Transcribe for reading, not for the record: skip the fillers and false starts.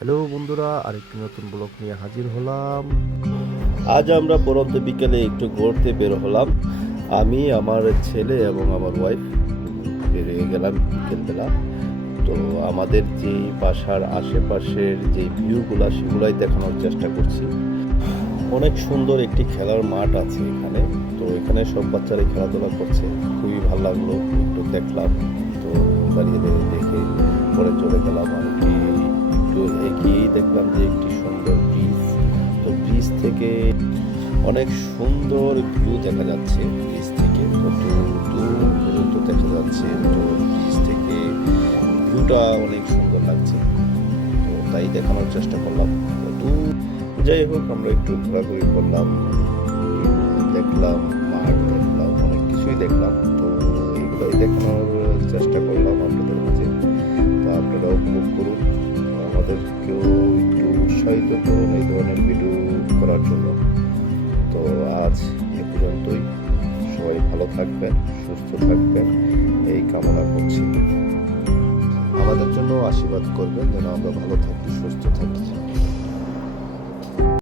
Hello বন্ধুরা, আরেকটি নতুন ব্লগ নিয়ে হাজির হলাম। আজ আমরা পরন্ত বিকেলে একটু ঘুরতে বের হলাম। আমি, আমার ছেলে এবং আমার ওয়াইফ বেরিয়ে গেলাম বিকেলবেলা। তো আমাদের যেই বাসার আশেপাশের যে ভিউগুলা সেগুলাই দেখানোর চেষ্টা করছি। অনেক সুন্দর একটি খেলার মাঠ আছে এখানে। তো এখানে সব বাচ্চারা খেলাধুলা করছে, খুবই ভালো লাগলো। একটু দেখলাম, তো দাঁড়িয়ে দাঁড়িয়ে দেখে পরে চলে গেলাম। আর একটু এগিয়েই দেখলাম যে একটি সুন্দর ব্রিজ। তো ব্রিজ থেকে অনেক সুন্দর ভিউ দেখা যাচ্ছে। ব্রিজ থেকে তো দূর দূর পর্যন্ত দেখা যাচ্ছে। তো ব্রিজ থেকে ভিউটা অনেক সুন্দর লাগছে, তো তাই দেখানোর চেষ্টা করলাম। তো দূর যাই হোক, আমরা একটু ঘোরাঘুরি করলাম, দেখলাম, মাঠ দেখলাম, অনেক কিছুই দেখলাম। তো এইগুলোই দেখানোর চেষ্টা করলাম আপনাদের কাছে। তো আপনারা উপভোগ করুন, আমাদেরকেও একটু উৎসাহিত করুন এই ধরনের ভিডিও করার জন্য। তো আজ এ পর্যন্তই। সবাই ভালো থাকবেন, সুস্থ থাকবেন, এই কামনা করছি। আমাদের জন্য আশীর্বাদ করবেন যেন আমরা ভালো থাকি, সুস্থ থাকি।